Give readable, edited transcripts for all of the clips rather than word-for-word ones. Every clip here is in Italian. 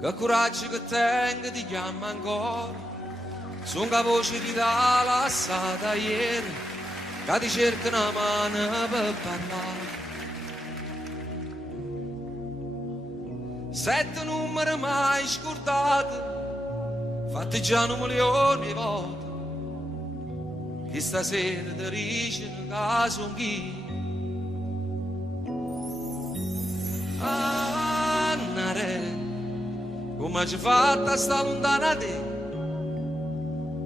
Che coraggio che tengo ti chiamo ancora, sono la voce di da lassata ieri, che ti cerca una mano per parlare. 7 numeri mai scordati, fatti già un milione di volte, che stasera ti dicono che sono chi. Annare, come ci fatta sta lontana te,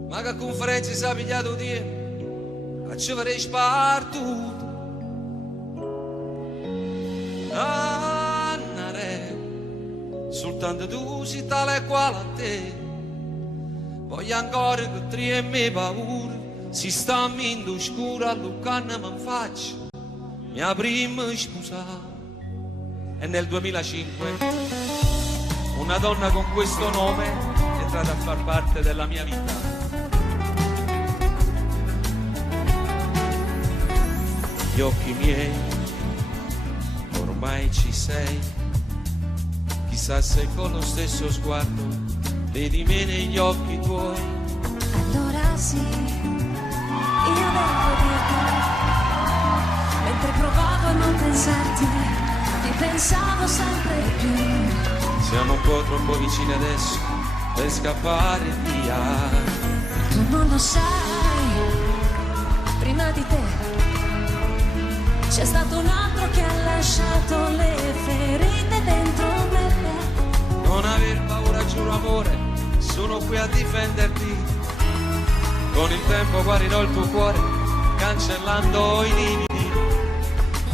ma che conferenza si è pigliato tempo, a ci avrei spartuto. Annare, soltanto tu sei tale e quale a te, voglio ancora che tremi paura, si sta in scura a Lucana mi faccio, mia prima scusa. E nel 2005 una donna con questo nome è entrata a far parte della mia vita. Gli occhi miei, ormai ci sei, chissà se con lo stesso sguardo vedi me negli occhi tuoi. Allora sì, io devo dirti, mentre provavo a non pensarti, ti pensavo sempre più. Siamo un po' troppo vicini adesso per scappare via. Tu non lo sai, prima di te c'è stato un altro che ha lasciato le ferite dentro me. Non aver paura, giuro amore, sono qui a difenderti. Con il tempo guarirò il tuo cuore, cancellando i limiti.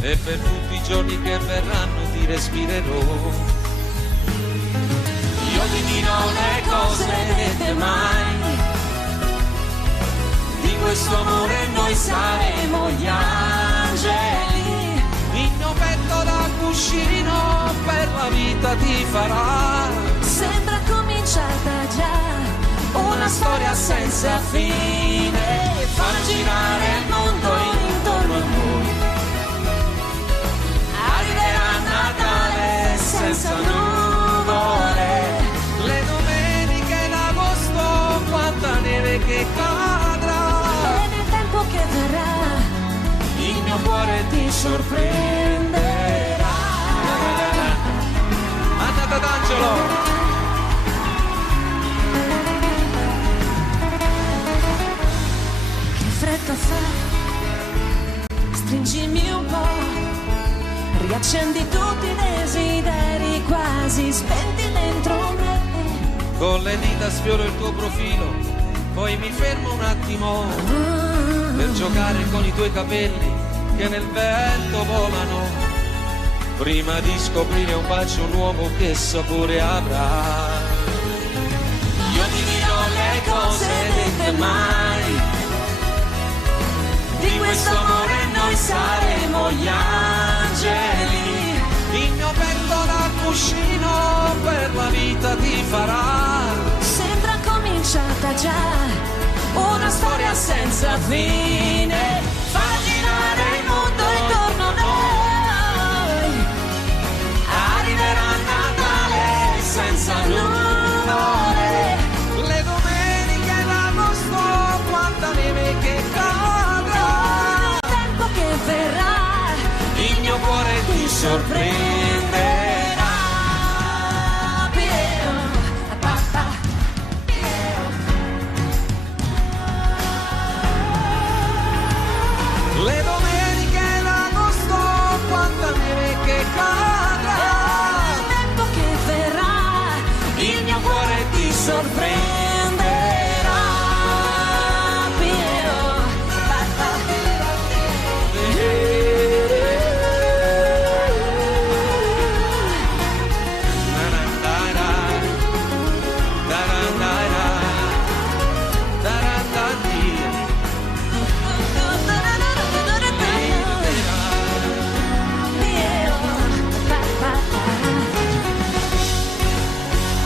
E per tutti i giorni che verranno ti respirerò. Io ti dirò le cose dette mai, di questo amore noi saremo gli angeli. Il mio petto da cuscino per la vita ti farà. Sembra cominciata già una storia senza fine, Far girare il mondo intorno a noi. Natale senza nuvole, le domeniche d'agosto, quanta neve che cadrà. E nel tempo che verrà Il mio cuore ti sorprenderà. Annata d'Angelo. che freddo fa, stringimi un po', riaccendi tutti i desideri quasi spenti dentro me. Con le dita sfioro il tuo profilo, poi mi fermo un attimo per giocare con i tuoi capelli che nel vento volano, prima di scoprire un bacio nuovo che sapore avrà. Io ti dirò le cose dette mai, di questo amore noi saremo gli angeli. Il mio petto da cuscino per la vita ti farà. Sembra cominciata già una storia senza fine, fa girare il mondo intorno a noi. Arriverà Natale senza nuvole, le domeniche d'agosto, quanta neve che cadrà. Il tempo che verrà Il mio cuore ti sorprenderà. Le domeniche d'agosto, quanta neve che cadrà. Il tempo che verrà Il mio cuore ti sorprenderà.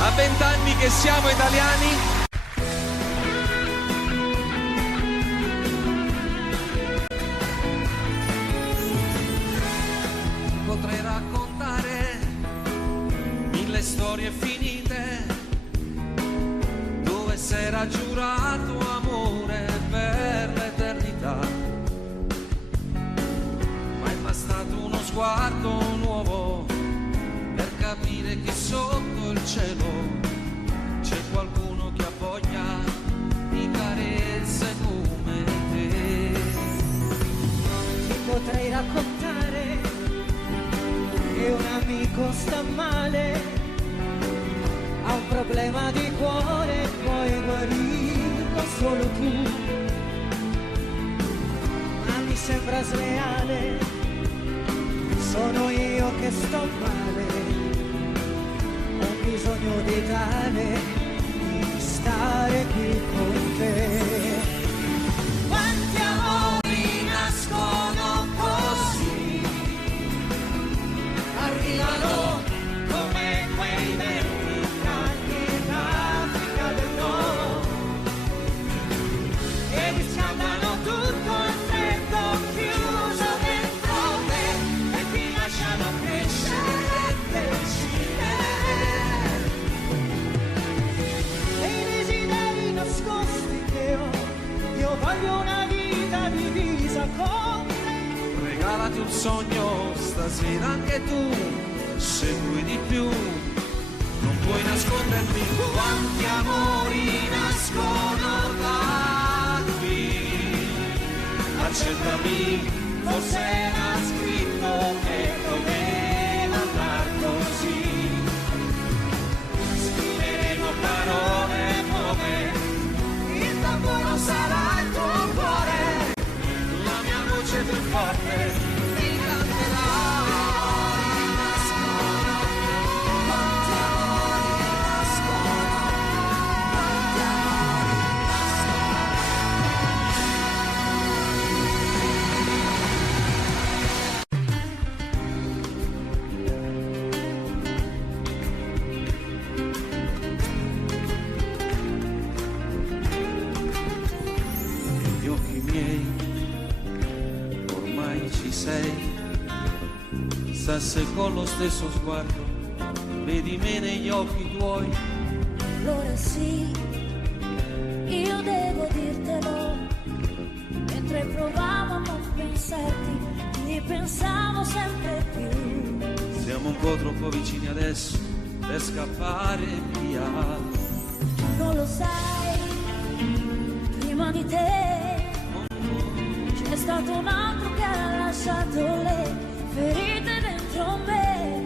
A 20 anni che siamo italiani, potrei raccontare mille storie finite s'era giurato amore per l'eternità, ma è bastato uno sguardo nuovo per capire che sotto il cielo c'è qualcuno che ha voglia di carezze come te. Ti potrei raccontare che un amico sta male, ha un problema di cuore, puoi guarirlo solo tu, ma mi sembra sleale, sono io che sto male, ho bisogno di tale, di stare qui con te. Quanti amori nascono così, arrivano come quei venti caldi in Africa del Nord, e riscaldano tutto al freddo chiuso dentro te, e ti lasciano crescere e decidere. E i desideri nascosti che ho, io voglio una vita divisa con te. Regalati un sogno stasera anche tu, se vuoi di più non puoi nascondermi. Quanti amori nascono da qui, accendami, forse era scritto che doveva andar così. Scriveremo parole nuove, il tamburo sarà il tuo cuore, la mia voce più forte mi canterà. Negli occhi miei ormai ci sei, sa se con lo stesso sguardo vedi me negli occhi tuoi. Allora sì, io devo dirtelo, mentre provavo a non pensarti, ti pensavo sempre più. Siamo un po' troppo vicini adesso per scappare via. Tu non lo sai, prima di te c'è stato un altro che ha lasciato le ferite dentro me.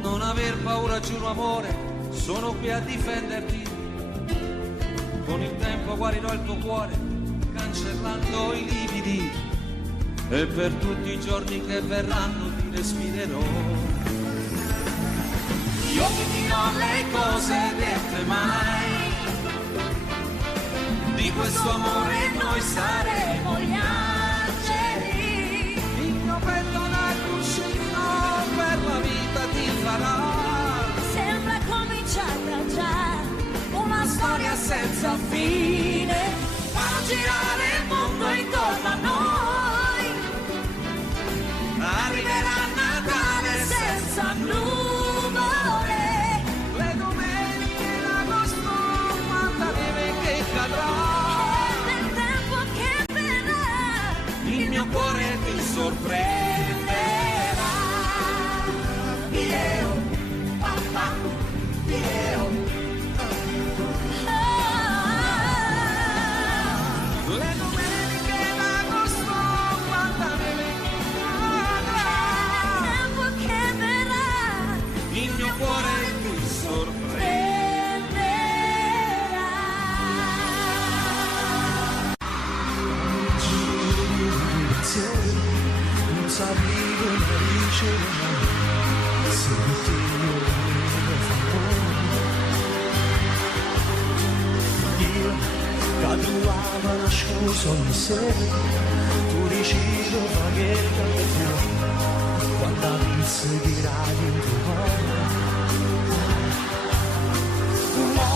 Non aver paura, giuro amore, sono qui a difenderti. Con il tempo guarirò il tuo cuore, cancellando i lividi, e per tutti i giorni che verranno ti respirerò. Io ti dirò le cose dette mai, di questo amore noi saremo gli angeli. Il mio petto da cuscino per la vita ti farà. Sembra cominciata già una storia senza fine, fa girare il mondo intorno a noi. Arriverà Natale senza nuvole, Le domeniche d'agosto, quanta neve che cadrà, e nel tempo che verrà il mio cuore ti sorprenderà. io, papà, io. Le domeniche d'agosto, quanta neve che cadrà, Nel tempo che verrà il mio cuore ti sorprenderà. Non sapevo una ricevere, se ti io tatuava nascosto in sé, tu decido che capito quando mi seguirai in tuo cuore. No,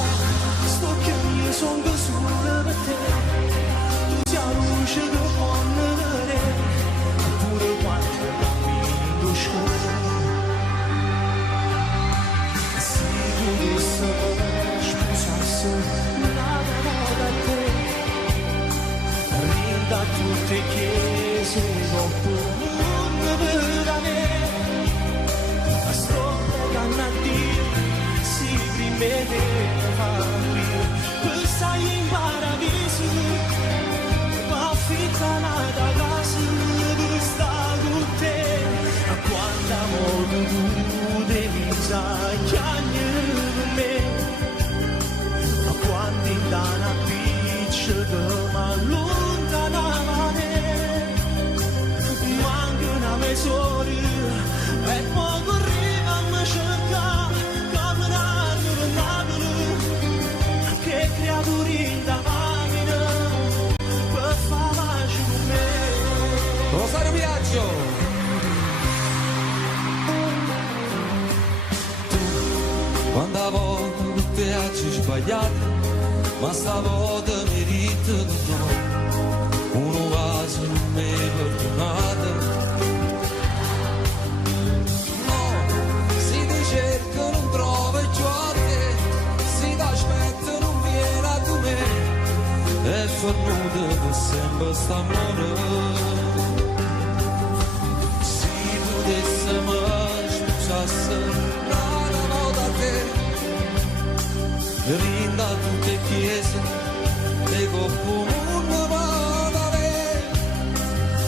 sto che io sono solo per te, tu sei la luce che può vedere, pure quando cammino scuro. Se tu dovessi sposasse, non sa chiagnere ma quando in dana piccia che m'allontanavane manca una mezz'ora e poi correva a me cercare camminando per Napoli che creature da macchina per fare pace con me. Rosario Viaggio. Quando volte tutte aggi sbagliate, ma stavolta mi ritengo uno vaso non mi perdonate. No, si ti cerca non trova il gioco, si ti aspetta non viene a tu me, e fornuto per sempre st'amore. Si potesse mai smucciasse rinda tutte chiese e comune vadare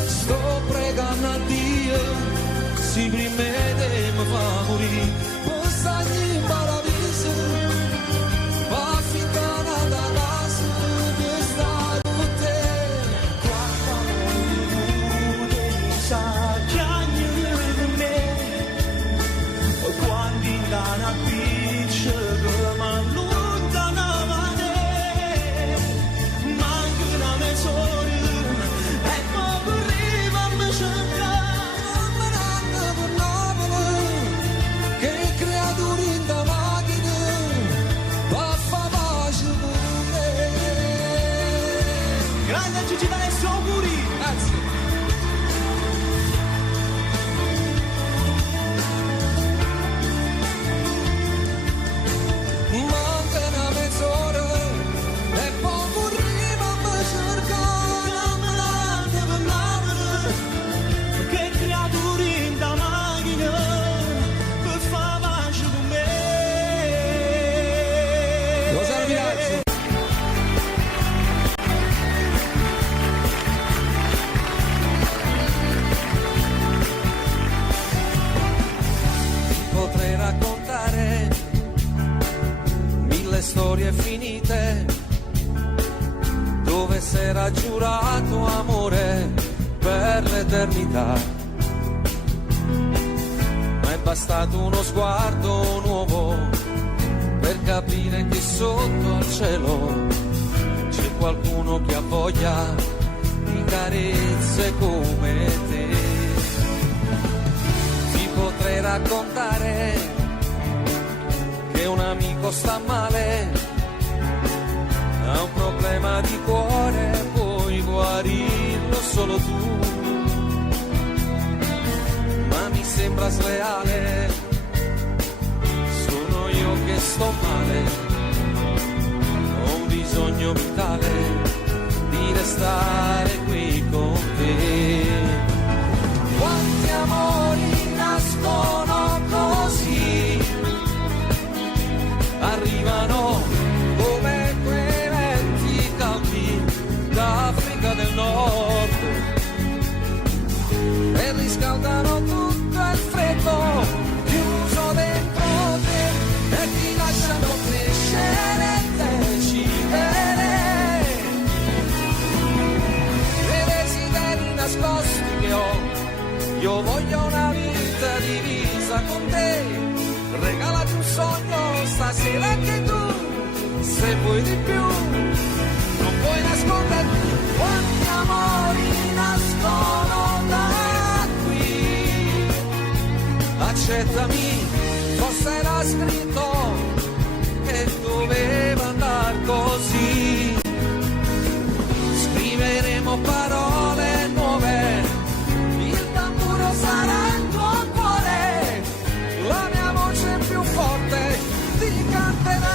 sto pregando a Dio si primete e mi fa morire postagli in paradiso va ficcana da casa che sta con te quando sa chiagnere per me quando in dana piccia che m'allontanavane manca una mezz'ora e poi correva a me cercare camminando per Napoli che creature in da macchina va a fa pace con me. grande Gigi D'Alessio, auguri. Grazie. Manca una mezz'ora e poi corriva a me cercare Camminando per Napoli che creature in da macchina per fare pace con me. Rosario Viaggio. Potrei raccontare mille storie finite dove s'era giurato amore per l'eternità, ma è bastato uno sguardo nuovo per capire che sotto al cielo c'è qualcuno che ha voglia di carezze come te. Ti potrei raccontare che un amico sta male, ha un problema di cuore, puoi guarirlo solo tu, ma mi sembra sleale, sono io che sto male, ho un bisogno vitale di restare qui con te. Quanti amori nascono così, arrivano come quei venti caldi d'Africa del Nord e riscaldano tutto il freddo chiuso dentro te e ti lasciano crescere e decidere dei desideri nascosti che ho. Io voglio una vita divisa con te, regalati un sogno stasera anche tu, se vuoi di più, non puoi nasconderti. Quanti amori nascono da qui, accettami, forse era scritto che doveva andare così, scriveremo parole nuove, il tamburo sarà il tuo cuore, la mia voce più forte ti canterà.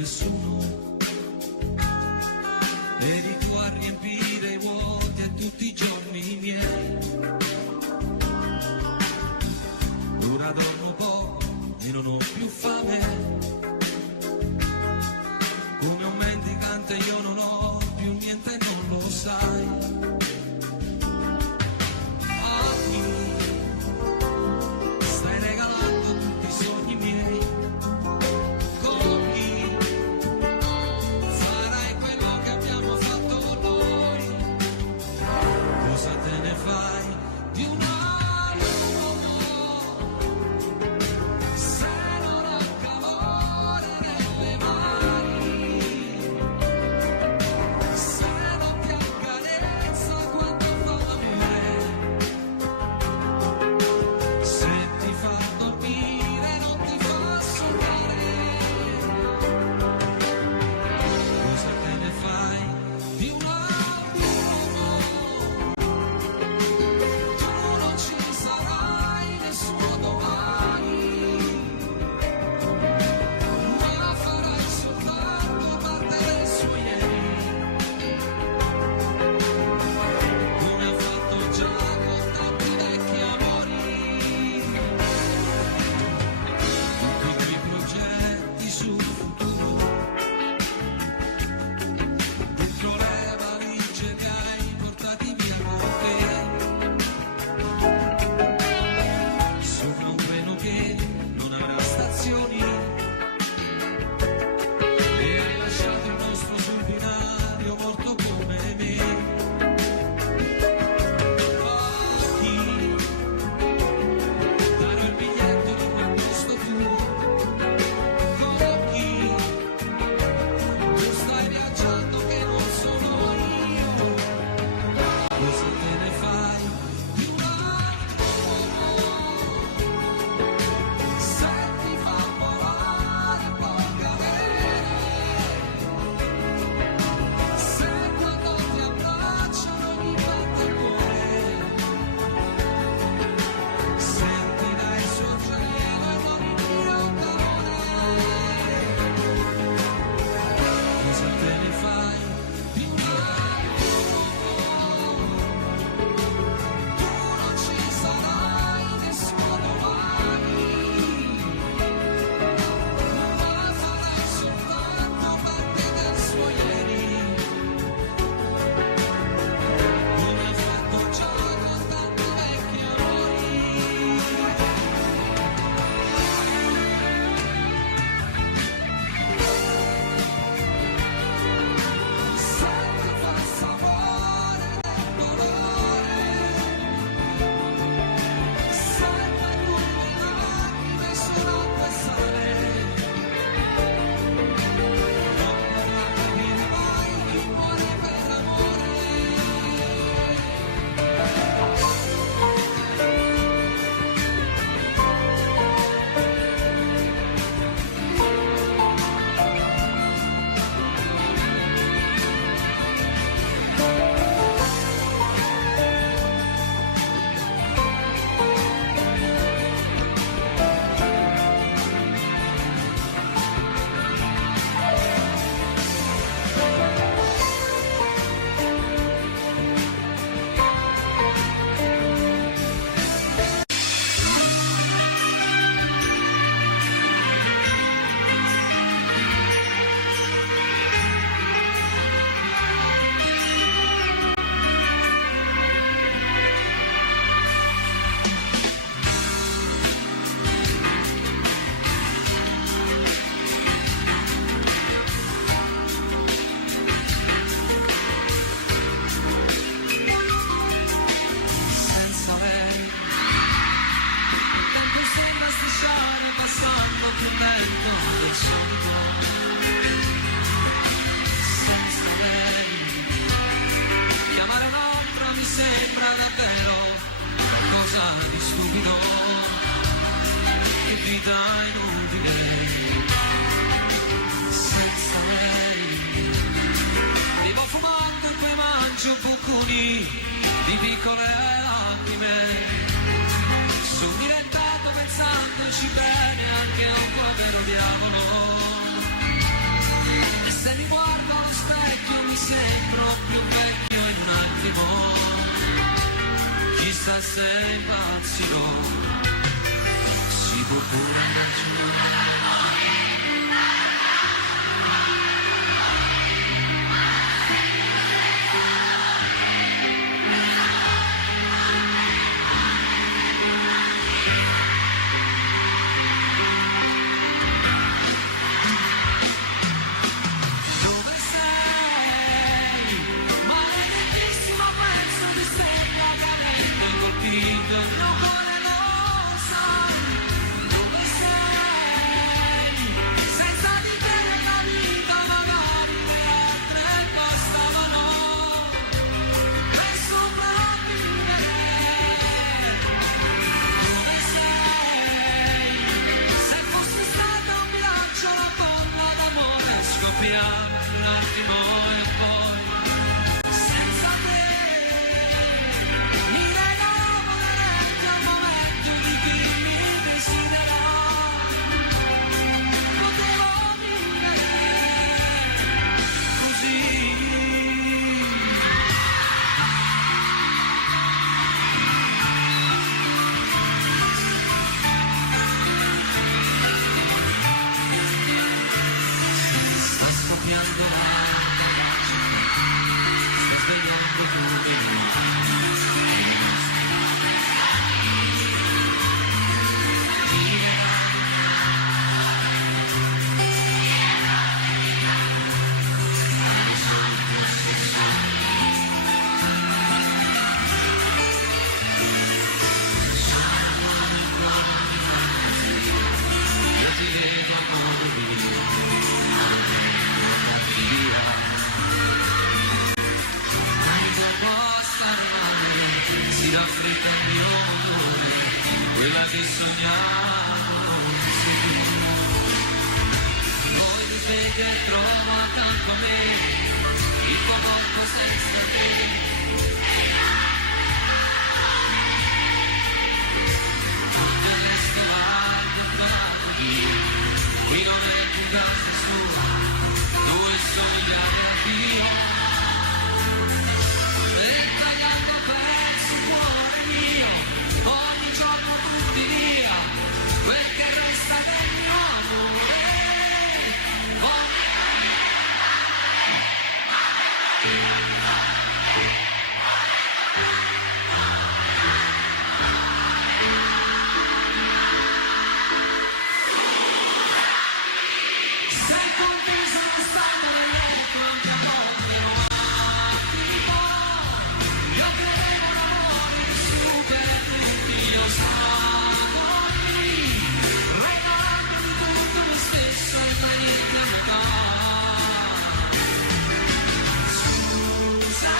nessuno, vedi tu a riempire i vuoti a tutti i giorni miei. Ora dormo un po' e non ho più fame, come un mendicante io non ho più niente e non lo sai. Di piccole lacrime, su diventato pensandoci bene anche un povero diavolo. sembro più vecchio in un attimo, chissà se impazzirò, si può pure immaginare. Un attimo e poi senza te mi regalo al momento di chi mi desidera. Potevo vivere così. Sta scoppiando si raffredda il mio dolore, quella che sognavo voi mi sveglia e trovo accanto a me il tuo corpo senza te. Con delle stovaglie tornato via, qui non è più casa sua, dove soglia l'addio. Ogni giorno tutti via, quel che resta del mio amore. Sei contesa che stanno dentro anche a volte non attimo. Io credevo l'amore supera tutti, io stavo qui, regalandomi tutto me stesso e niente a metà. Scusami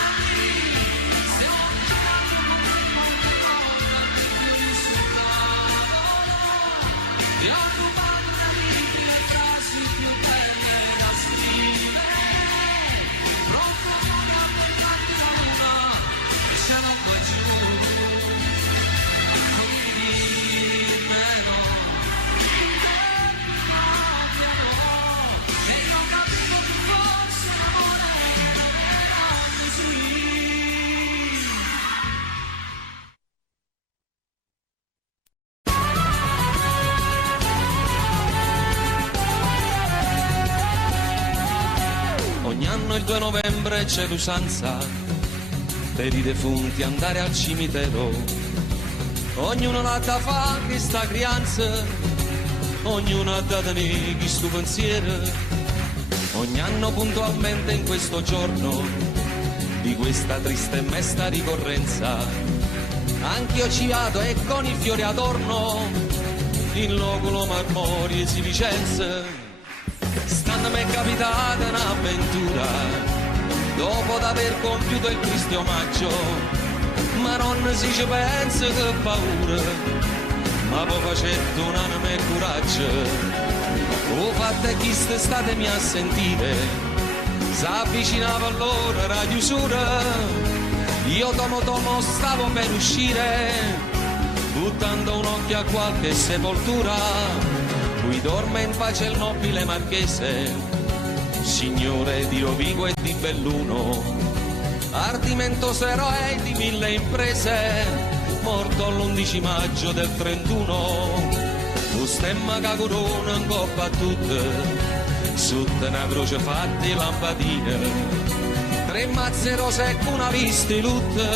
se ho girato come molte volte anche più sul tavolo, ti ho rubato da libri le frasi più belle da scrivere, pronto a fare a portarti la luna che ce l'ho poi giù. Non mi dirmelo, e io ho capito che forse l'amore era così. Ogni anno il 2 novembre c'è l'usanza per i defunti andare al cimitero. Ognuno la da fa che sta crianza, ognuno ha da tenere chi sto pensiero. Ogni anno puntualmente in questo giorno di questa triste e mesta ricorrenza, anch'io ci vado e con i fiori adorno in loculo marmori e si Vicenza. Stanno mi è capitata un'avventura dopo d'aver compiuto il triste omaggio, ma non si ci pensa che paura, ma poi facendo un'anima e coraggio. O fatte chi state mi a sentire, s'avvicinava allora la chiusura, io tomo stavo per uscire, buttando un occhio a qualche sepoltura, qui dorme in pace il nobile marchese, signore di Rovigo e di Belluno, ardimentoso eroe di 1000 imprese, morto l'11 maggio del 31, lo stemma che corona in coppa a tutte, sotto una croce fatta di lampadine, 3 mazze rose e una vista di lutte,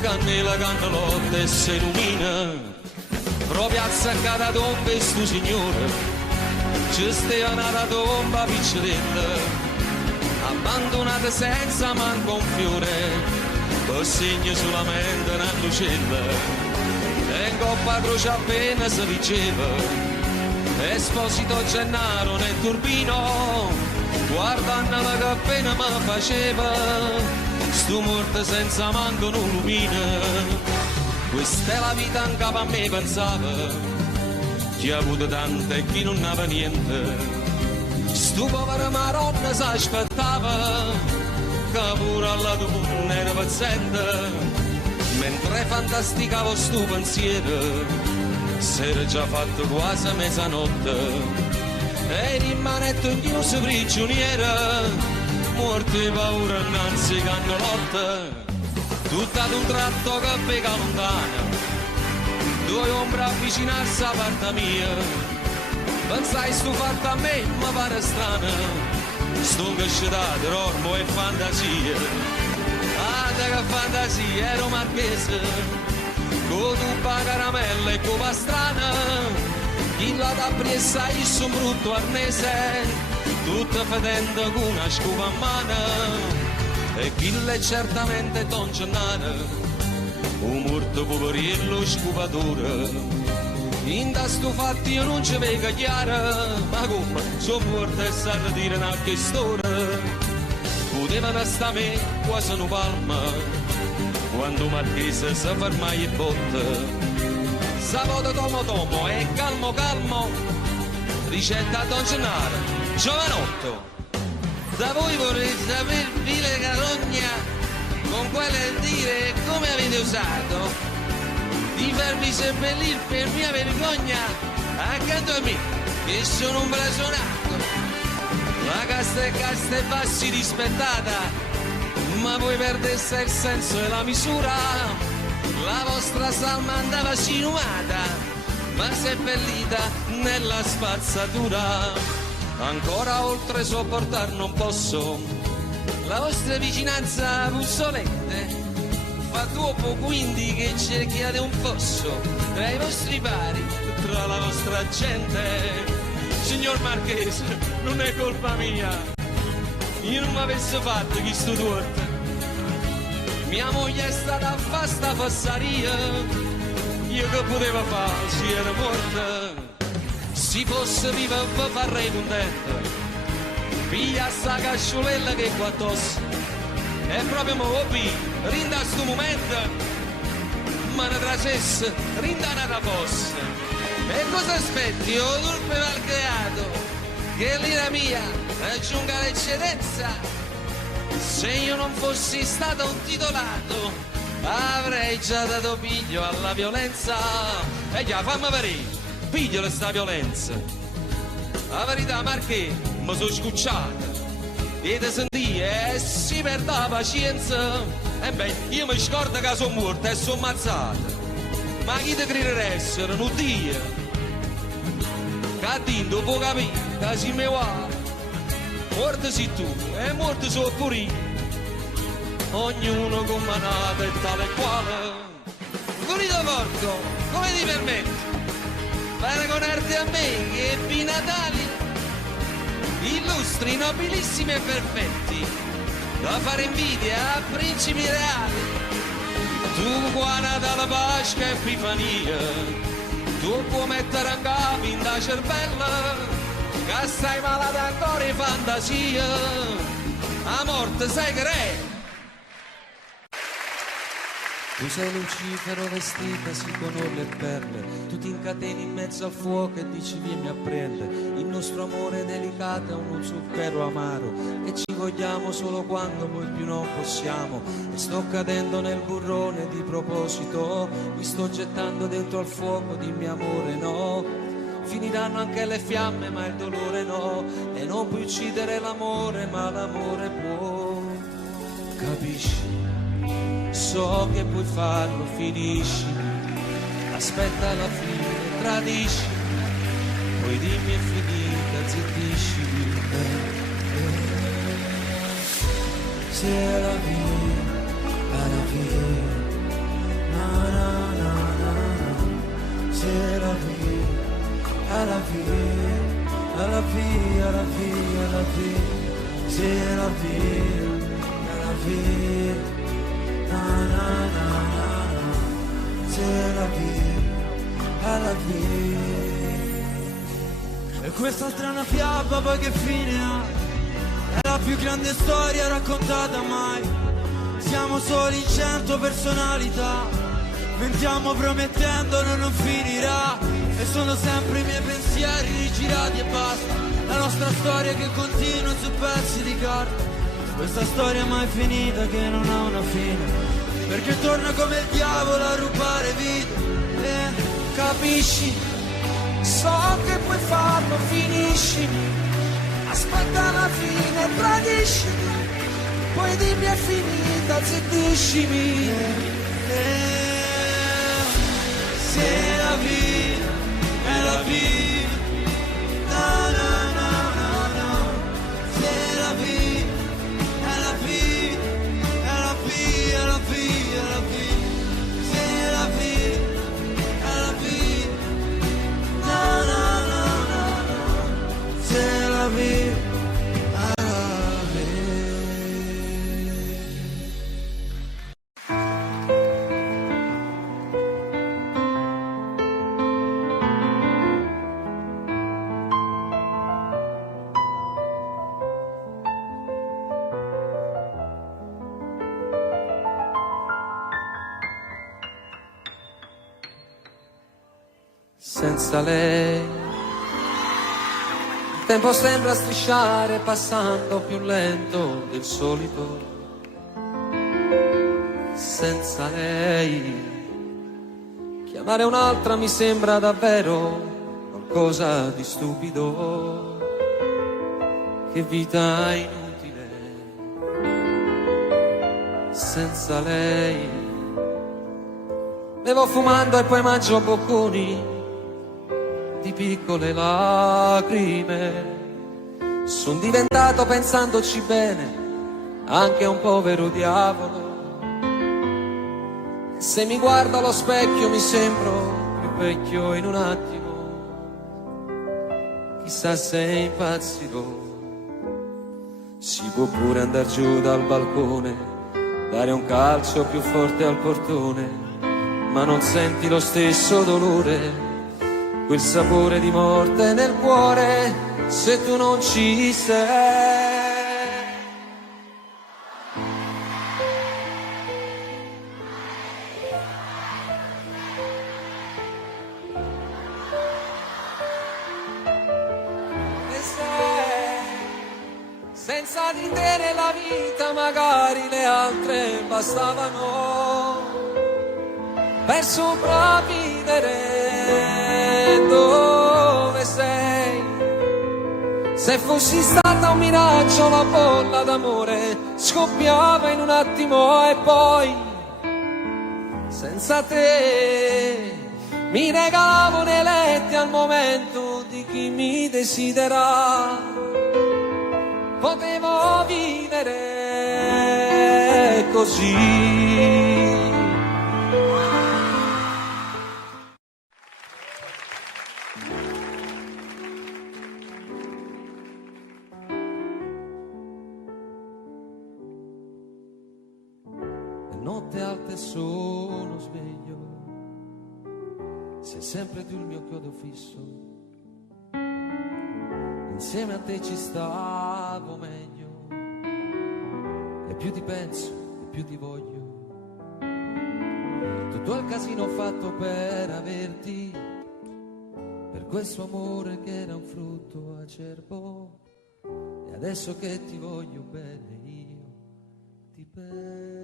cannella, cannellotta e si illumina. Proprio azzaccata tomba e stu signore, ci stava una tomba piccoletta, abbandonata senza manco un fiore, per segno solamente una lucella, e in coppa a croce appena si diceva, Esposito Gennaro nel turbino, guardandola che appena mi faceva, stu morto senza manco un lumino. Questa è la vita anche a me pensava, chi ha avuto tante e chi non aveva niente. Stu povero maronna si aspettava, che pure alla tua era paziente. Mentre fantasticavo stu pensiero, s'era già fatto quasi mezzanotte. E rimanetto chiuso prigioniera, morto di paura innanzi cannolotte. Tutto ad un tratto che pega lontana, 2 ombre avvicinarsi a parte mia, pensai stu fatto a me, ma pare strana, sto cascetato, ormo e fantasia, che fantasia, ero marchese, con tuppa caramella e con pastrana, chi la da pressa isso un brutto arnese, tutta fedendo con una scupa a mano, e chi è certamente Don Gennaro, un morto poveriello scupatore. In da sto fatto io non ci vedo chiaro, ma come so morto e sa dire una storia. Potevano sta me quasi una palma, quando Marchese si ferma e botta. Sabato tomo e calmo calmo, ricetta Don Gennaro, giovanotto. Da voi vorrei sapere, vile carogna, con quale dire come avete usato di farvi seppellire per mia vergogna accanto a me, che sono un blasonato. La casta e bassi rispettata, ma voi perdeste il senso e la misura. La vostra salma andava sinumata, ma seppellita nella spazzatura. Ancora oltre sopportar non posso la vostra vicinanza puzzolente, fa troppo quindi che cerchiate un fosso tra i vostri pari, tra la vostra gente. Signor Marchese, non è colpa mia, io non mi avessi fatto questo torto, mia moglie è stata a fare sta fassaria, io che potevo fare si era morta. Si fosse viva farei contento, piglia sta casciolella che qua addosso, e proprio mo hobby, rinda sto momento, ma ne trasesse, rinda una fossa. E cosa aspetti, o turpe mal creato, che l'ira mia aggiunga l'eccedenza? Se io non fossi stato un titolato, avrei già dato piglio alla violenza. E già, fammi vedere. Pigliala sta violenza. La verità, Marché, mi sono scucciata. E te sentì e si perde la pazienza. E beh, io mi scordo che sono morta e sono ammazzata. Ma chi te crederessero, non Dio? Che a Dio può capire che si mi va. Morto sei tu e morto sono pure io. Ognuno con manata e tale e quale. Pulito porco, come ti permetti? Paragonarti a me che ebbi Natali, illustri, nobilissimi e perfetti, da fare invidia a principi reali. Tu qua Natale, Pasqua e Epifania, tu puoi mettere a capo in da cervella, che stai malata ancora in fantasia, a morte sei che re. Tu sei Lucifero vestita sì con orle e perle, tu ti incateni in mezzo al fuoco e dici vieni a prendere. Il nostro amore delicato è uno zucchero amaro e ci vogliamo solo quando poi più non possiamo. E sto cadendo nel burrone di proposito, mi sto gettando dentro al fuoco di mio amore, no. finiranno anche le fiamme ma il dolore no, e non puoi uccidere l'amore ma l'amore può. Capisci? So che puoi farlo, finisci, aspetta la fine, tradisci, poi dimmi è finita, zittisci. C'est la vie, à la vie, na na na na na. C'est la vie, à la vie, à la vie, à la vie, à la vie. C'est la vie, à la vie, na na na na na. C'est la vie, à la vie. E quest'altra è una fiaba, poi che fine ha? È la più grande storia raccontata mai. Siamo soli in 100 personalità. Mentiamo promettendo non finirà. E sono sempre i miei pensieri rigirati e basta. La nostra storia che continua su pezzi di carta. Questa storia mai finita che non ha una fine. Perché torna come il diavolo a rubare vite. Capisci? So che puoi farlo, finisci, aspetta la fine, tradisci, poi dimmi è finita, zittiscimi. C'est la vie, è la vie, na na na na na. C'est la vie, è la vie, è la vie, è la vie, è la vie. C'est la vie, è la vie, na na na na na. C'est la vie, è la vie. Senza lei il tempo sembra strisciare passando più lento del solito. Senza lei chiamare un'altra mi sembra davvero qualcosa di stupido. Che vita inutile senza lei. Bevo fumando e poi mangio bocconi di piccole lacrime. Son diventato, pensandoci bene, anche un povero diavolo. E se mi guardo allo specchio mi sembro più vecchio in un attimo. Chissà se impazzirò. Si può pure andar giù dal balcone, dare un calcio più forte al portone, ma non senti lo stesso dolore, quel sapore di morte nel cuore, se tu non ci sei. E sei, senza di te nella vita magari le altre bastavano per sopravvivere. Dove sei? Se fossi stata un miraggio la bolla d'amore scoppiava in un attimo e poi senza te mi regalavo nei letti al momento di chi mi desidera. Potevo vivere così. Notte alta e sono sveglio, sei sempre tu il mio chiodo fisso. Insieme a te ci stavo meglio, e più ti penso e più ti voglio. Tutto il casino fatto per averti, per questo amore che era un frutto acerbo. E adesso che ti voglio bene io ti perdo.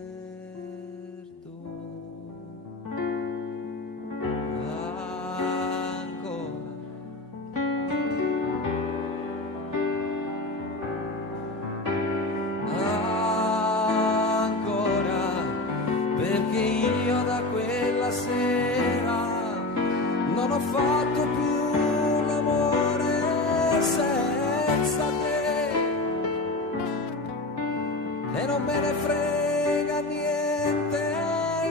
senza te, e non me ne frega niente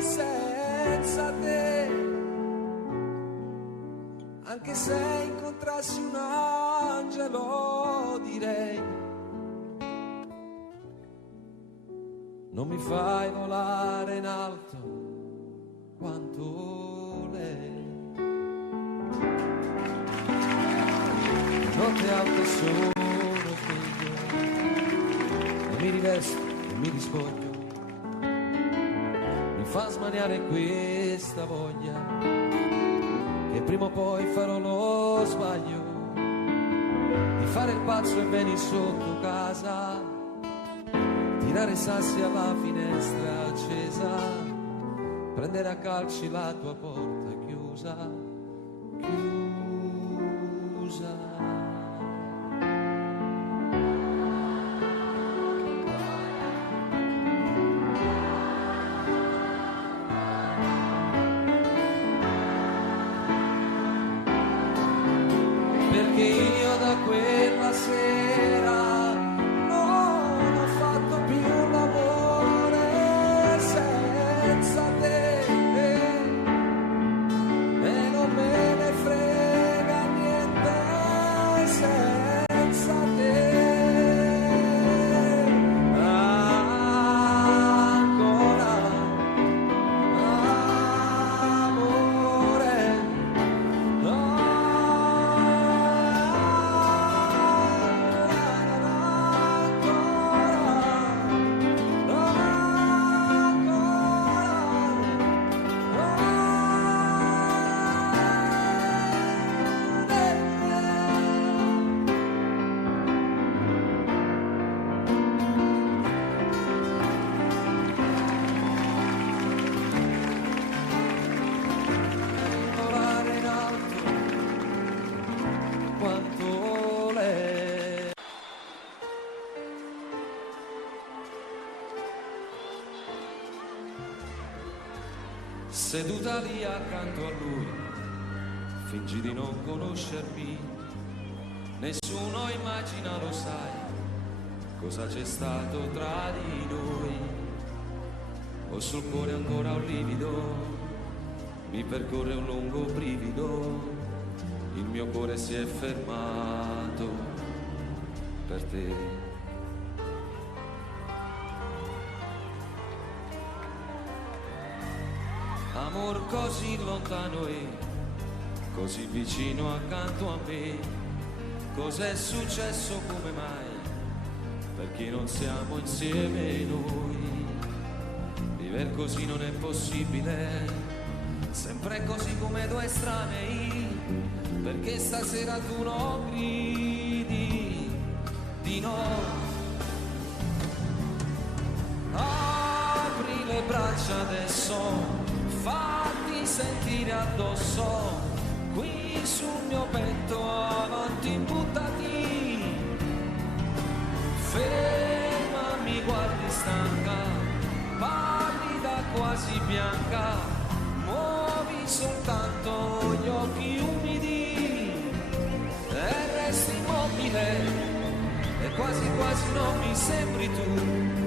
senza te, anche se incontrassi un angelo direi: non mi fai volare in alto quanto lei. Notte alta sono sveglio e mi rivesto e mi rispoglio, mi fa smaniare questa voglia che prima o poi farò lo sbaglio di fare il pazzo e venire sotto casa, tirare sassi alla finestra accesa, prendere a calci la tua porta chiusa, chiusa. Perché io da quella sera non ho fatto più l'amore senza te, e non me ne frega niente senza te. Ancora amore, no. Volare in alto quanto lei. Seduta lì accanto a lui, fingi di non conoscermi, nessuno immagina, lo sai, cosa c'è stato tra di noi. Ho sul cuore ancora un livido, mi percorre un lungo brivido, il mio cuore si è fermato per te. Amor così lontano e così vicino accanto a me, cos'è successo, come mai, perché non siamo insieme noi? Viver così non è possibile, sempre così come due estranei, perché stasera tu non gridi di no. Apri le braccia adesso, fatti sentire addosso, qui sul mio petto, avanti buttati, ferma, mi guardi stanca, pallida quasi bianca, muovi soltanto gli occhi umidi e resti immobile e quasi quasi non mi sembri tu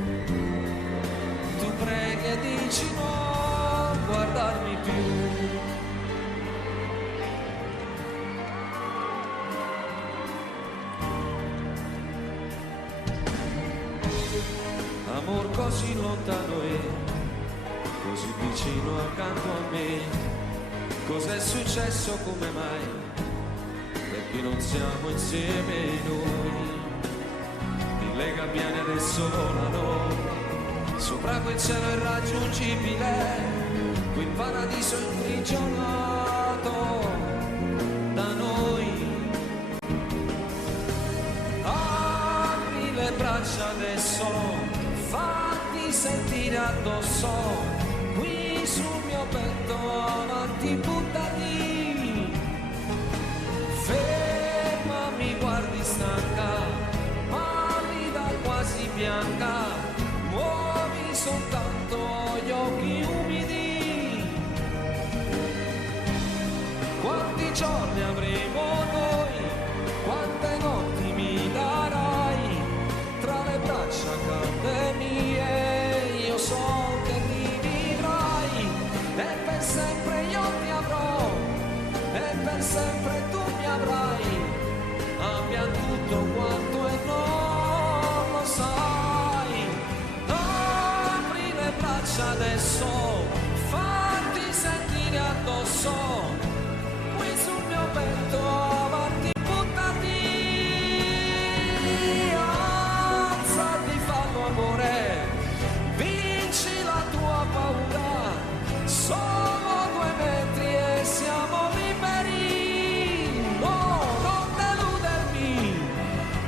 preghi e dici no, guardarmi più. Amor così lontano e così vicino accanto a me, cos'è successo, come mai, perché non siamo insieme noi? Mille gabbiani adesso volano sopra quel cielo irraggiungibile, qui il paradiso imprigionato da noi. Apri le braccia adesso, fatti sentire addosso, qui sul mio petto, avanti buttati, ferma, mi guardi stanca, pallida quasi bianca, muovi soltanto gli occhi umidi. Quanti giorni avremo noi, quante notti mi dai?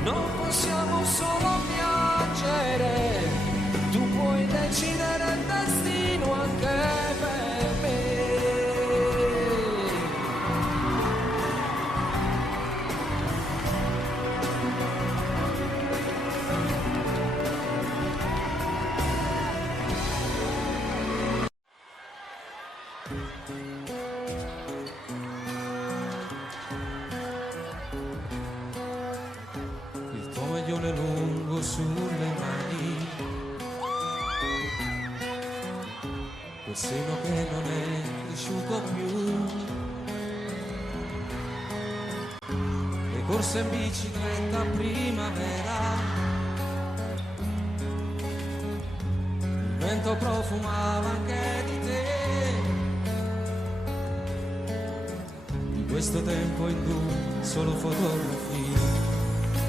non possiamo solo piangere, tu puoi decidere il destino anche per me. Il tuo maglione lungo sulle mani, quel seno che non è cresciuto più, le corse in bicicletta a primavera, il vento profumava anche di te. Di questo tempo in cui solo fotografie,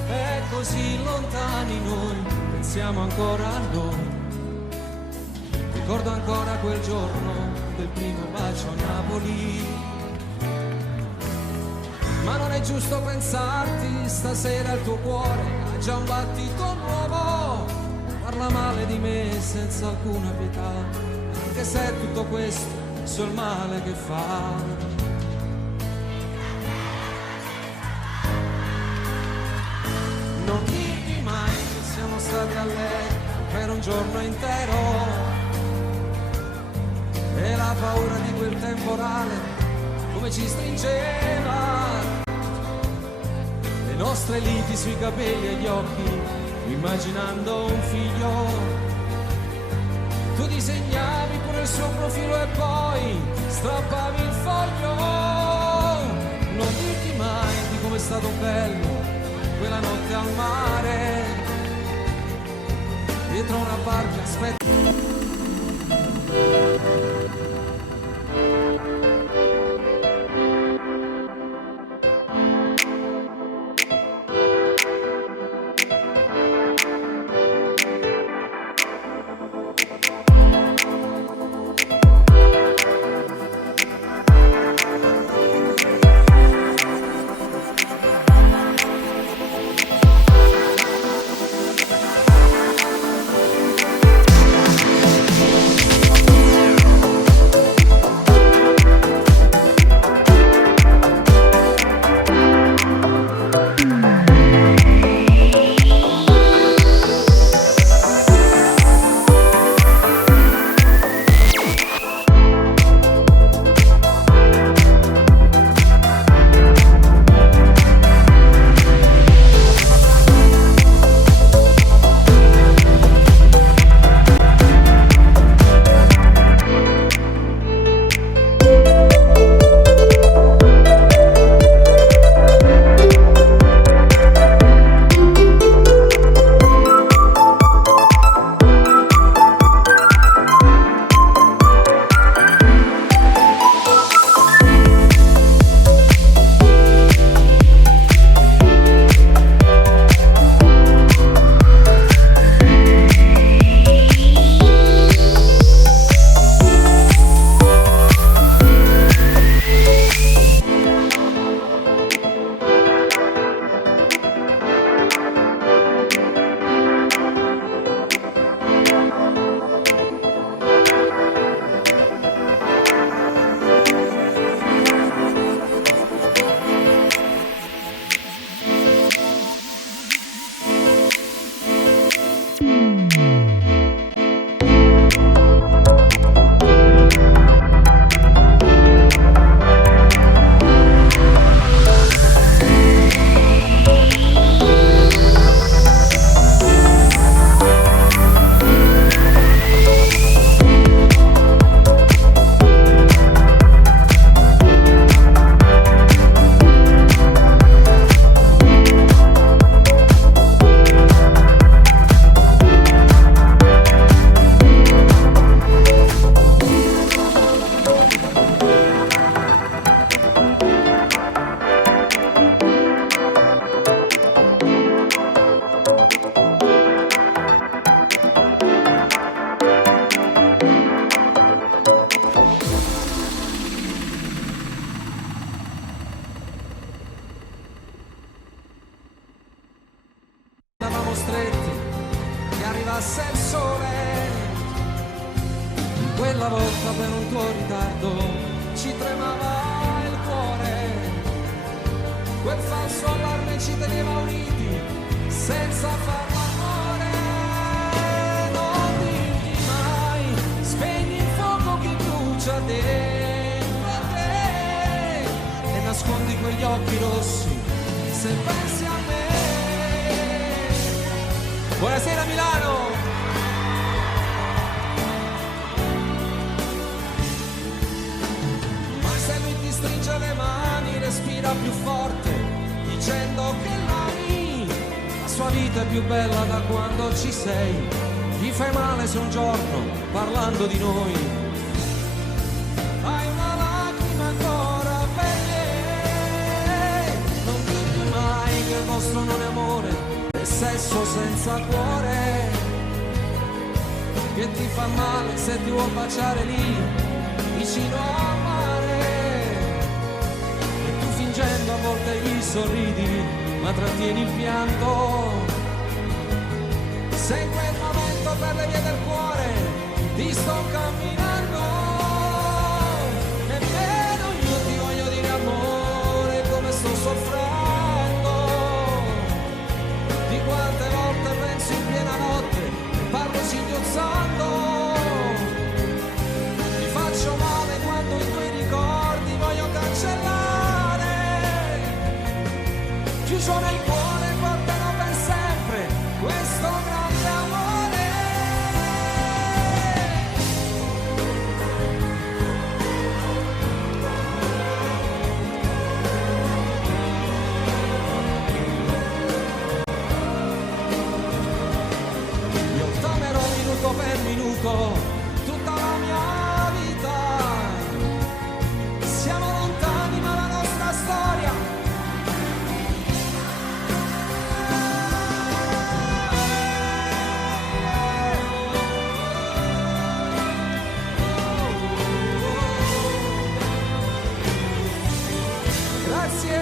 e così lontani noi, pensiamo ancora a noi. Ricordo ancora quel giorno del primo bacio a Napoli. Ma non è giusto pensarti, stasera il tuo cuore ha già un battito nuovo. Parla male di me senza alcuna pietà, anche se è tutto questo so il male che fa. Non dirmi mai che siamo stati a letto per un giorno intero, e la paura di quel temporale come ci stringeva, le nostre liti sui capelli e gli occhi, immaginando un figlio. Tu disegnavi pure il suo profilo e poi strappavi il foglio. Non dirti mai di com'è stato bello quella notte al mare, dietro una barca aspetta. arrivasse il sole. Quella volta per un tuo ritardo ci tremava il cuore. Quel falso allarme ci teneva uniti senza far l'amore. Non dirgli mai, spegni il fuoco che brucia dentro a te e nascondi quegli occhi rossi se pensi a me. Buonasera Milano! Ma se lui ti stringe le mani, respira più forte, dicendo che l'ami, la sua vita è più bella da quando ci sei. Gli fai male se un giorno, parlando di noi, hai una lacrima ancora per lei. Non dirgli mai che il vostro non è amore, è sesso senza cuore, che ti fa male se ti vuol baciare lì vicino al mare. E tu fingendo a volte gli sorridi, ma trattieni il pianto. Se in quel momento per le vie del cuore ti sto camminando, nemmeno io ti voglio dire amore come sto soffrendo. Di quante volte penso in piena notte e parlo singhiozzando. Mi faccio male quando i tuoi ricordi voglio cancellare. Chiuso nel cuore porterò per sempre questo grande amore. Io t'amerò minuto per minuto tutta la mia vita. Siamo lontani ma la nostra storia grazie.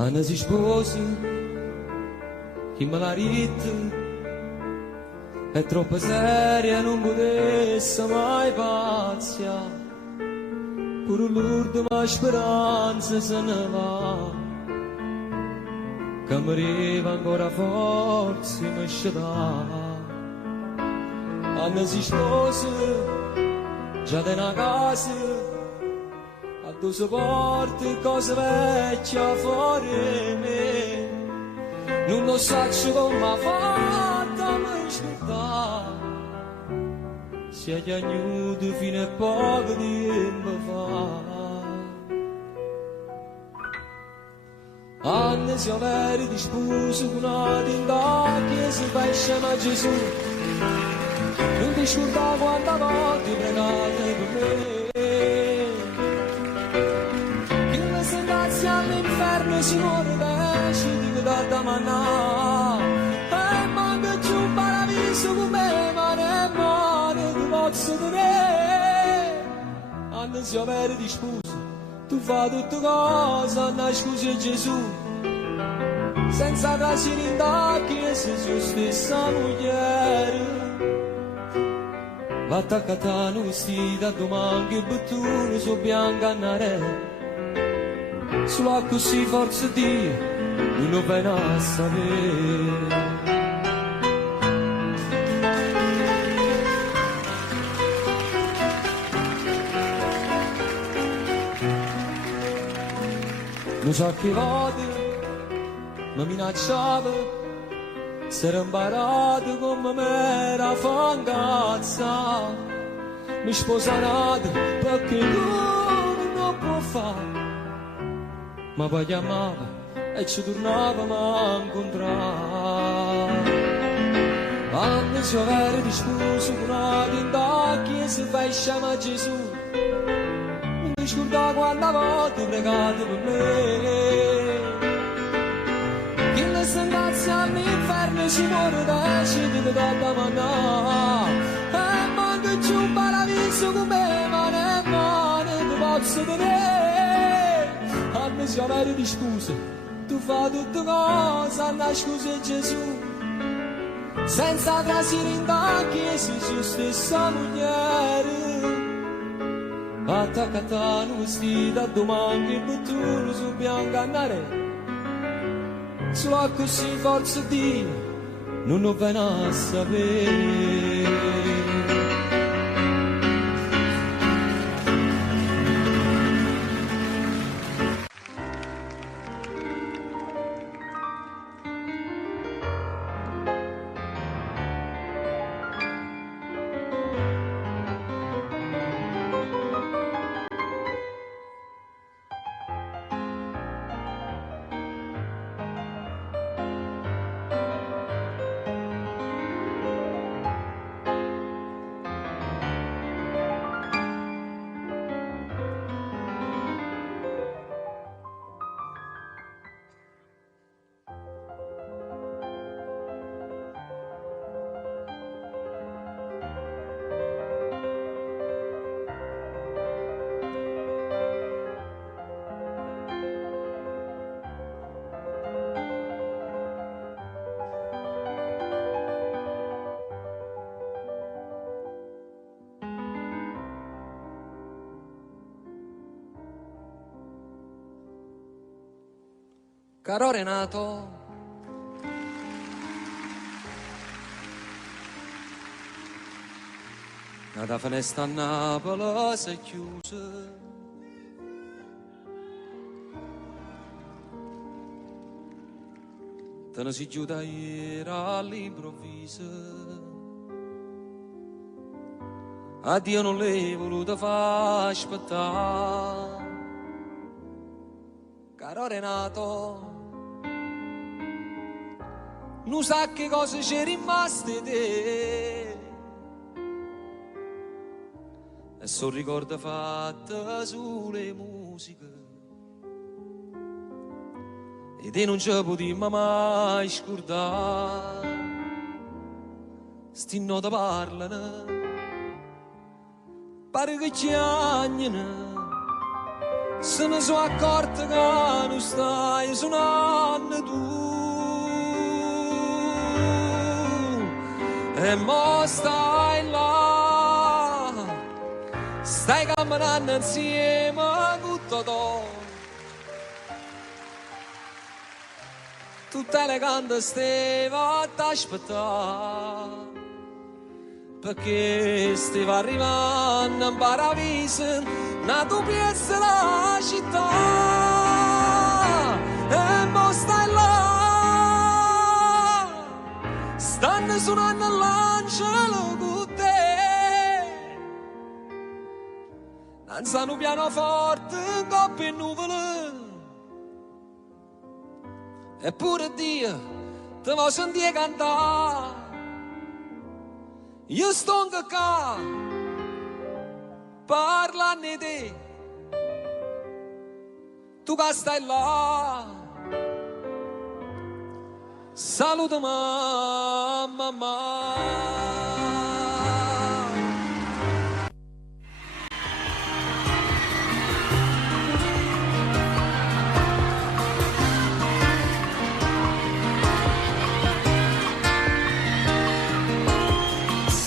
Anna si sposi, chi me l'ha detto, è troppo seria, non potesse mai paziare. Pure l'ultima speranza se ne va, che mi arriva ancora forza e mi sceda. Anna si sposa, già da una casa, a due porte cose vecchie fuori me. Non lo so come ha fatto a mi scordare, si è piagnuto fino a poco tempo fa. Anni si avere di sposo con una tinta che si fa scema a Gesù. Non ti scorda quanta volte pregate per me, che la sentenza all'inferno si muore decidi da manà. E manca più un paradiso come mare mare tu posso tenere. Anni si avere di sposo, tu fai tutte cose, Anna scusi Gesù, senza trasire in tacchi se sua stessa moglie. Va attaccata un vestito, domani che bottone su bianca annare. Solo così forza Dio, non lo viene a sapere. Non so che volte mi minacciava, si era imparato come me era fangazza. Mi sposato perché lui non può fare, ma poi chiamava e ci tornavamo a incontrare. Anni si avere di sposo con una tinta che si fa scema a Gesù. Non ti scorda quanta volte pregate per me, che la sentenza all'inferno si muore decidi da manà. E manca più un paradiso come mare mare tu posso tenere. Anni si avere di scuse, tu fai tutte cose, Anna scusa Gesù, senza trasire in tacchi se sua stessa moglie. Attaccata un vestito, domani il bottone su bianca annare. Solo così forza Dio, non lo viene a sapere. Caro Renato, la finestra a Napoli si è chiusa, te ne si chiude ieri all'improvviso. A Dio non l'hai voluto far aspettare. Caro Renato, non sa che cosa c'è rimasto te, e sono ricordi fatti sulle musiche, e te non ci potremmo mai scordare. Sti note parlano, pare che chiagnano, se mi sono accorto che non stai suonando tu, e mo stai là, stai camminando insieme con Totò, tutta elegante stava ad aspettare, perché stava arrivando in paradiso una tua piazza la città, e mo stai là, stanno suonando l'angelo con te, danzano pianoforte in coppie e nuvole, eppure Dio te vuoi sentire cantare. Io sto qua, parlando di te, tu che stai là, saluta mamma.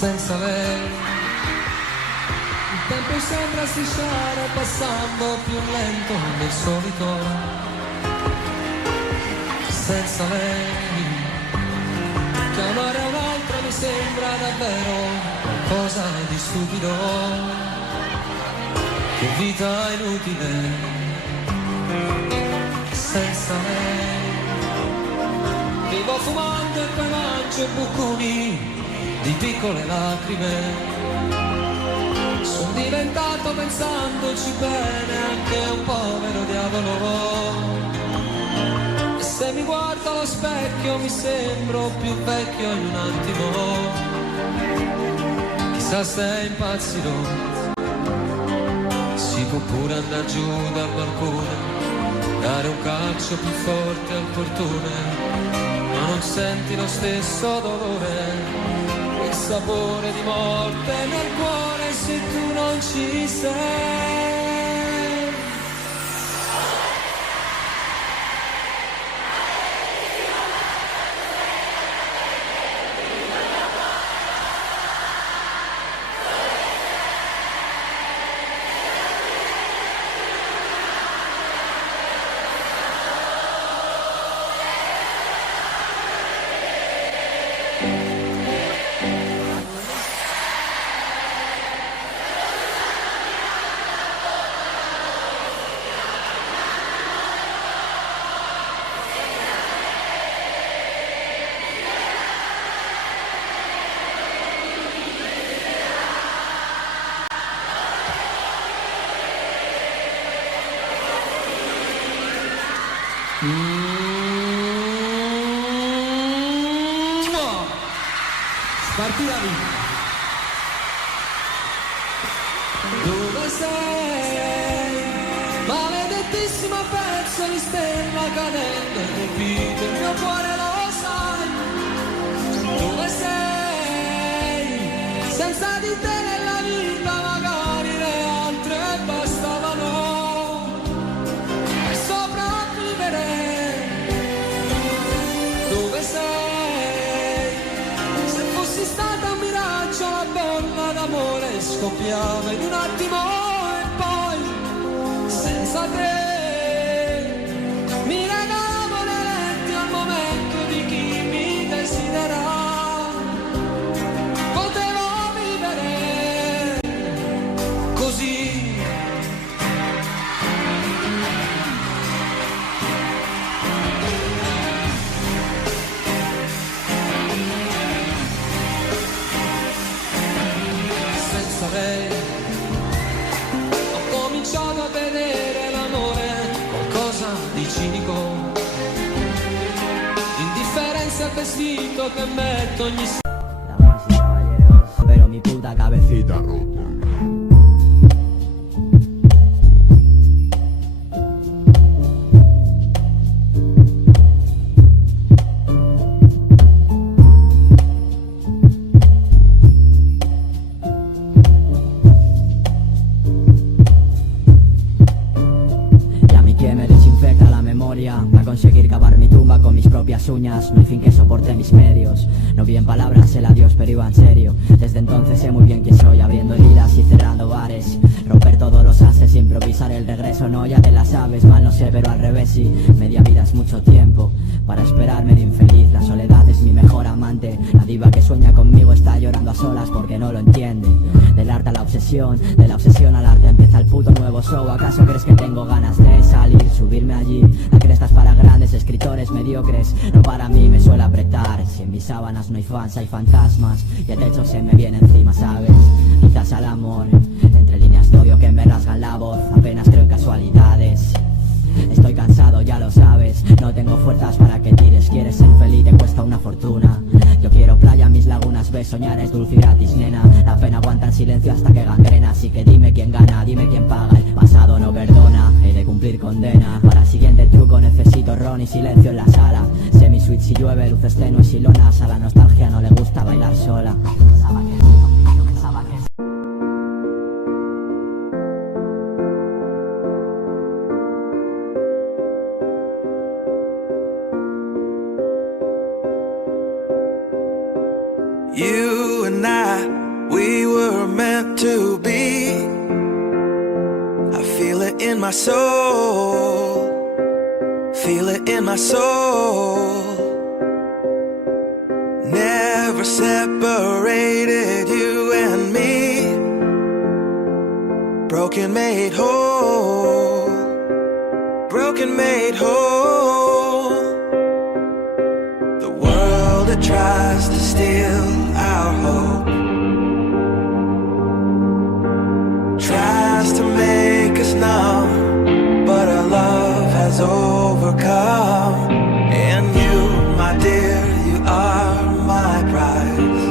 Senza lei il tempo sembra strisciare, passando più lento del solito. Senza lei chiamare un'altra mi sembra davvero qualcosa di stupido. Che vita inutile senza lei. Vivo fumando e poi mangio bucconi di piccole lacrime, sono diventato pensandoci bene anche un povero diavolo, e se mi guardo allo specchio mi sembro più vecchio in un attimo, chissà se è impazzito, si può pure andare giù dal balcone, dare un calcio più forte al portone, ma non senti lo stesso dolore, il sapore di morte nel cuore se tu non ci sei. Partita via. Dove sei? Maledettissimo pezzo di stella cadente, colpito il mio cuore, lo sai. Dove sei? Senza di te nella vita magari le altre bastavano per sopravvivere. Dove sei? Stata un miraggio, la bolla d'amore scoppiava in un attimo e poi senza te mi regalavo le lenti al momento di chi mi desidera. Potevo vivere così. Ho cominciato a vedere l'amore qualcosa di cinico, indifferenza al vestito che metto ogni sera. Damas y caballeros, pero mi puta cabecita rota. conseguir cavar mi tumba con mis propias uñas. No hay fin que soporte mis medios. No vi en palabras el adiós, pero iba en serio. Desde entonces sé muy bien quién soy, abriendo heridas y cerrando bares. Romper todos los ases, improvisar el regreso. No, ya te la sabes, mal no sé, pero al revés sí. Media vida es mucho tiempo para esperarme de infeliz. La soledad es mi mejor amante. La diva que sueña conmigo está llorando a solas porque no lo entiende. Del arte a la obsesión, de la obsesión al arte empieza el puto nuevo show. ¿Acaso crees que tengo ganas de salir, subirme allí a crestas para grandes escritores mediocres? No, para mí me suele apretar. Si en mis sábanas no hay fans, hay fantasmas y el techo se me viene encima, ¿sabes? Quizás al amor, entre líneas de odio que me rasgan la voz. Apenas creo en casualidades. Estoy cansado, ya lo sabes. No tengo fuerzas para que tires. Quieres ser feliz, te cuesta una fortuna. Yo quiero playa, mis lagunas, ves, soñar es dulce y gratis, nena. La pena aguanta en silencio hasta que gangrena. Así que dime quién gana, dime quién paga. El pasado no perdona, he de cumplir condena. Para el siguiente truco necesito ron y silencio en la sala. Semi-sweet si llueve, luces tenues y lonas. A la nostalgia no le gusta bailar sola. Pensaba que sí, yo pensaba que sí. You and I, we were meant to be. I feel it in my soul. Feel it in my soul. Never separated, you and me. Broken made whole. Broken made whole. The world that tries to steal our hope tries to make us numb, but our love has overcome. And you, my dear, you are my prize.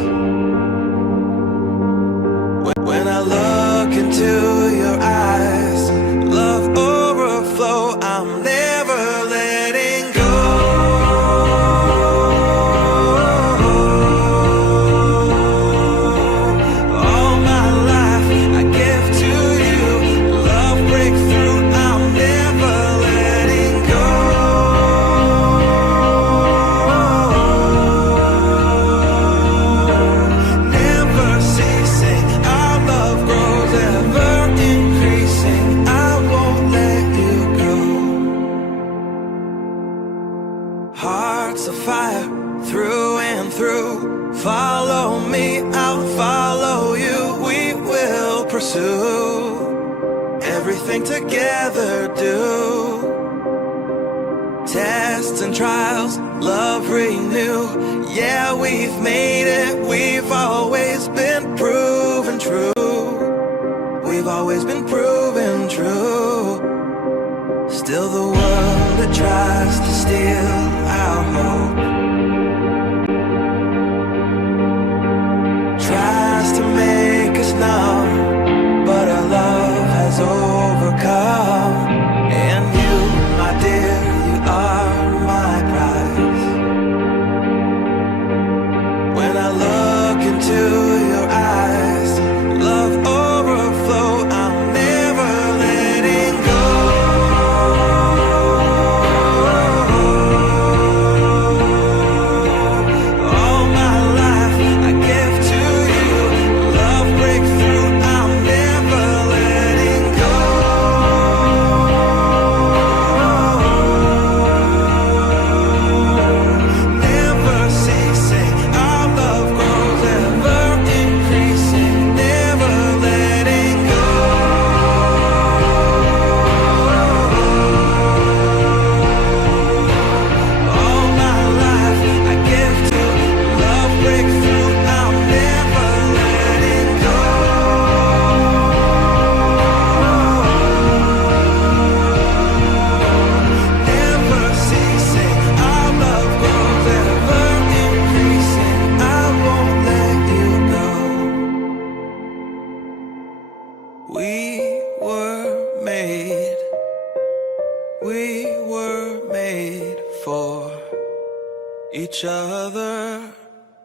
When I look into your eyes, love overflow, I'm never letting go. Hearts of fire through and through. Follow me, I'll follow you. We will pursue everything together, do tests and trials, love renew. Yeah, we've made it, we've always been proven true. We've always been proven true. Still the world that tries to steal our hope tries to make us numb, but our love has overcome. And you, my dear, you are my prize. When I look into your eyes, love overflow, I'm never letting go. We were made for each other.